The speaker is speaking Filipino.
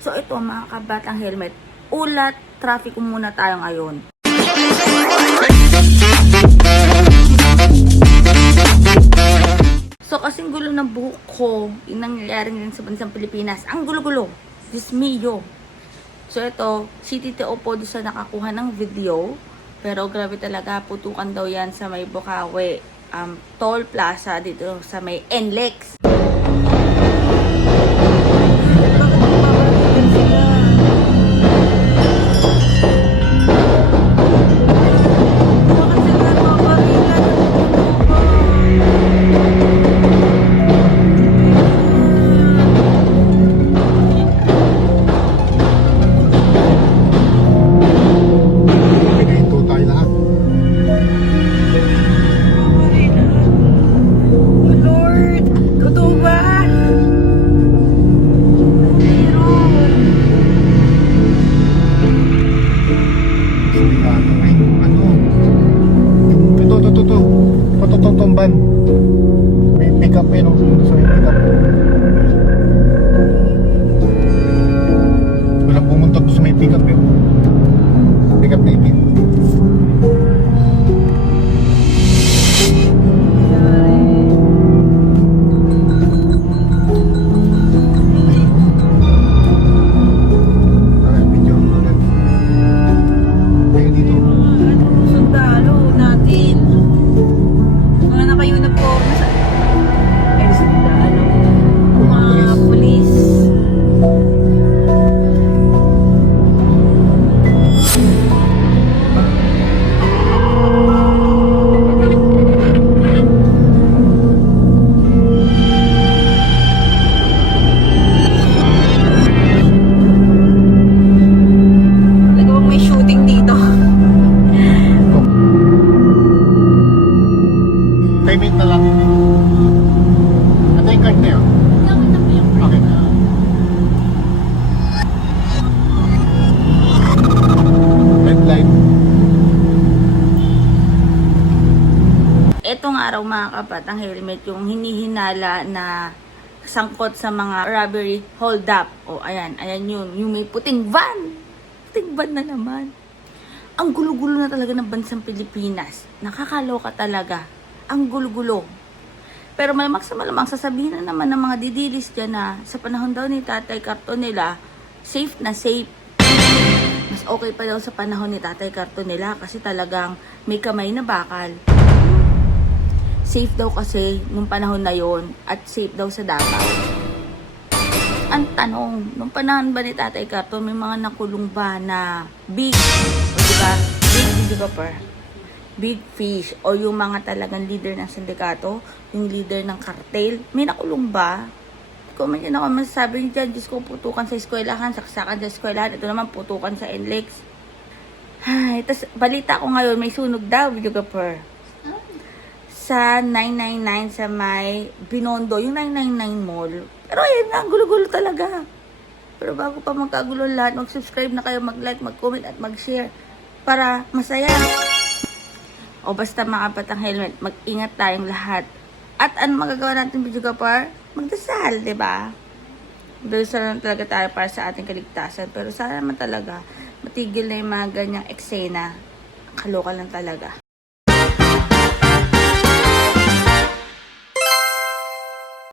So ito mga kabatang helmet, ulat traffic muna tayo ngayon. So kasing gulo ng buhok ko, yung nangyayari din sa bansang Pilipinas, ang gulo-gulo, Diyos mio. So ito, si TTO po doon sa nakakuha ng video, pero grabe talaga, putukan daw yan sa may Bukawi, Toll Plaza dito sa may NLEX. Tumban. May pick up eh, no? So may pick up. Walang pumuntok sa may pick up eh. Pick up na ipin. Payment na lang. Ano yung card na yun? Okay. Red light. Etong araw mga kabatang helmet, yung hinihinala na sangkot sa mga robbery hold up. O ayan yun. Yung may puting van. Puting van na naman. Ang gulo-gulo na talaga ng bansang Pilipinas. Nakakaloka talaga. Ang gulo-gulo. Pero may malamang sasabihin na naman ng mga didilis dyan na sa panahon daw ni Tatay Karton nila, safe na safe. Mas okay pa daw sa panahon ni Tatay Karton nila kasi talagang may kamay na bakal. Safe daw kasi nung panahon na yon at safe daw sa Davao. Ang tanong, nung panahon ba ni Tatay Karton may mga nakulong ba na big, o diba, big fish o yung mga talagang leader ng sindikato, yung leader ng cartel, may nakulong ba? Comment nyo na kung masasabi nyo dyan. Diyos ko, putukan sa eskwelahan, saksakan sa eskwelahan, ito naman putukan sa NLEX. Ay, tas balita ko ngayon, may sunog daw, videographer. Sa 999 sa may Binondo, yung 999 mall. Pero ayun na, gulo-gulo talaga. Pero bago pa magkagulo lahat, mag-subscribe na kayo, mag-like, mag-comment at mag-share para masaya. O basta mga batang helmet, mag-ingat tayong lahat. At ano magagawa natin, videographer? Magdasal, di ba? Magdasal lang talaga tayo para sa ating kaligtasan. Pero sana naman talaga matigil na yung mga ganyang eksena. Kaloka lang talaga.